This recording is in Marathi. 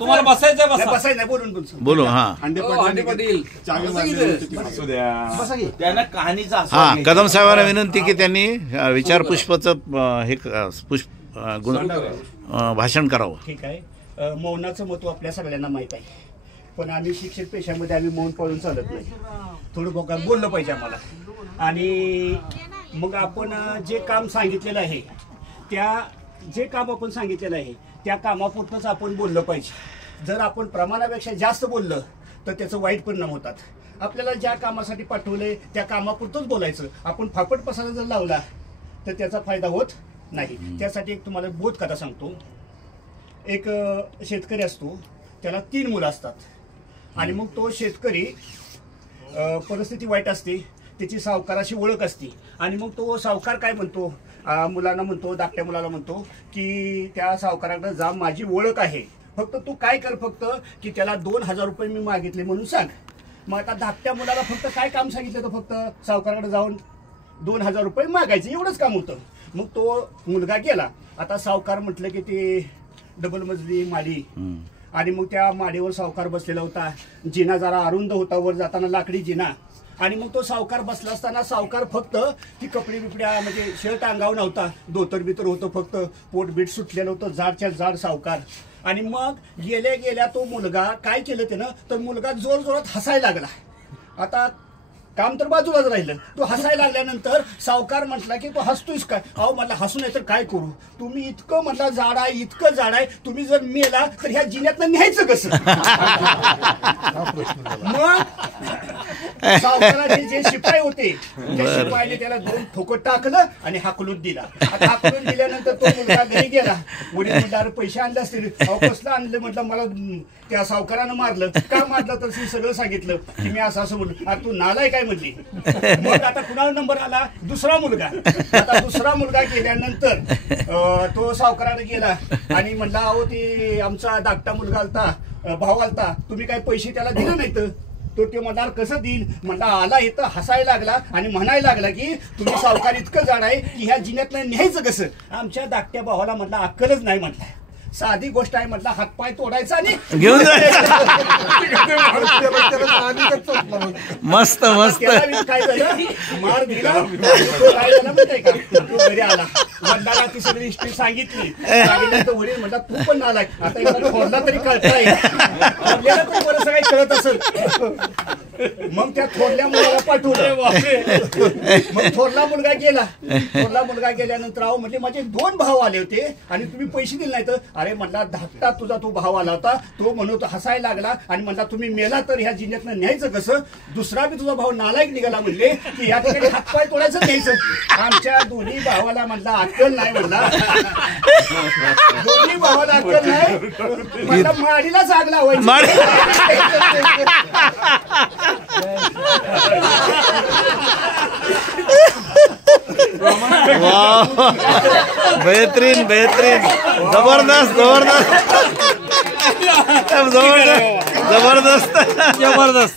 तुम्हाला बसायचंय बसा. बसायचं नाही, बोलून बोलू. हा हांडे पाटील त्यांना कहाणीचा हा कदम साहेबांना विनंती की त्यांनी विचार पुष्पाचं हे भाषण करावं. ठीक आहे. मौनाचं महत्व आपल्या सगळ्यांना माहीत आहे, पण आम्ही शिक्षक पेशामध्ये आम्ही मौन पाळून चालत नाही. थोडं बघा बोललं पाहिजे आम्हाला. आणि मग आपण जे काम सांगितलेलं आहे त्या कामापुरतंच आपण बोललं पाहिजे. जर आपण प्रमाणापेक्षा जास्त बोललं तर त्याचं वाईट परिणाम होतात. आपल्याला ज्या कामासाठी पाठवलंय त्या कामापुरतंच बोलायचं. आपण फापट पसारा जर लावला तर त्याचा फायदा होत नाही. त्यासाठी एक तुम्हाला बोध कथा सांगतो. एक शेतकरी असतो, त्याला 3 मुलं असतात. आणि मग तो शेतकरी परिस्थिती वाईट असते, त्याची सावकाराशी ओळख असते. आणि मग तो सावकार काय म्हणतो, मुलांना म्हणतो, धाकट्या मुलाला म्हणतो की त्या सावकाराकडे जा, माझी ओळख आहे, फक्त तू काय कर, फक्त की त्याला 2000 रुपये मी मागितले म्हणून सांग. मग आता धाकट्या मुलाला फक्त काय काम सांगितलं, तर फक्त सावकाराकडे जाऊन 2000 रुपये मागायचे, एवढंच काम होतं. मग तो मुलगा गेला. आता सावकार म्हटलं की ते डबल मजली माडी, आणि मग त्या माडीवर सावकार बसलेला होता. जिना जरा अरुंद होता, वर जाताना लाकडी जिना. आणि मग तो सावकार बसला असताना सावकार फक्त ती कपडे बिपड्या म्हणजे शर्ट अंगावर नव्हता, धोतर बितर होतं, फक्त पोट बीट सुटलेलं होतं, जाडच्या जाड सावकार. आणि मग गेल्या तो मुलगा काय केलं त्यानं, तर मुलगा जोर जोरात हसायला लागला. आता काम तर बाजूलाच राहिलं. तो हसायला लागल्यानंतर सावकार म्हटला की तू हसतोयस काय? अहो म्हटलं हसू नाही तर काय करू, तुम्ही इतकं म्हटलं जाड आहे, इतकं जाड आहे, तुम्ही जर मेला तर ह्या जिन्यातनं न्यायचं कसं? मग सावकाराचे जे शिपाई होते त्या शिपाईने त्याला 2 ठोकर टाकलं आणि हाकलून दिला. आता हाकलून दिल्यानंतर तो मुलगा घरी गेला. वडील म्हटलं पैसे आणले असतील. अहो कसलं आणलं? म्हटलं मला त्या सावकारानं मारलं. का मारलं तर सगळं सांगितलं की मी असं म्हणलं. अरे तू नालाय काय म्हणली. मग आता कुणाला नंबर आला? दुसरा मुलगा. आता दुसरा मुलगा गेल्यानंतर तो सावकाराने गेला आणि म्हणला अहो ते आमचा धाकटा मुलगा आलता, भाऊ आलता, तुम्ही काय पैसे त्याला दिले नाहीत? तो ते म्हणणार कसं देईल? म्हणला आला इथं हसायला लागला आणि म्हणायला लागला की तुम्ही सावकार इतकं जाड आहे की ह्या जिन्यातनं न्यायचं कसं? आमच्या धाकट्या भावाला म्हटलं अक्कलच नाही. म्हटलं साधी गोष्ट आहे, म्हटलं हातपाय तोडायचा आणि घेऊन मस्त मस्त काय झालं, मार दिला. तो काय झाला माहितीये का, तो घरी आला, वडिलांना ती सगळी हिस्ट्री सांगितली. सांगितल्यानंतर वडील म्हणला तू पण आलाय, आता एकदा थोरला तरी कळताय, थोरल्याला पण बरंच काही कळत असेल. मग त्या थोरल्या मुलाला पाठवलं. मग थोरला मुलगा गेला. थोरला मुलगा गेल्यानंतर अहो म्हणजे माझे 2 भाऊ आले होते आणि तुम्ही पैसे दिले नाही तर? अरे म्हटला धाकटा तुझा तो भाव आला होता, तो म्हणून हसायला लागला आणि म्हणला तुम्ही मेला तर ह्या जिन्यातनं न्यायचं कसं? दुसरा बी तुझा भाऊ नालायक निघाला म्हणले की या ठिकाणी हातपाय तोडायचं न्यायचं. आमच्या दोन्ही भावाला म्हणला अक्कल नाही. म्हणला दोन्ही भावाला अक्कल नाही. म्हणला माडीला जाग लावायची. बेहतरीन बेहतरीन, जबरदस्त जबरदस्त जबरदस्त जबरदस्त.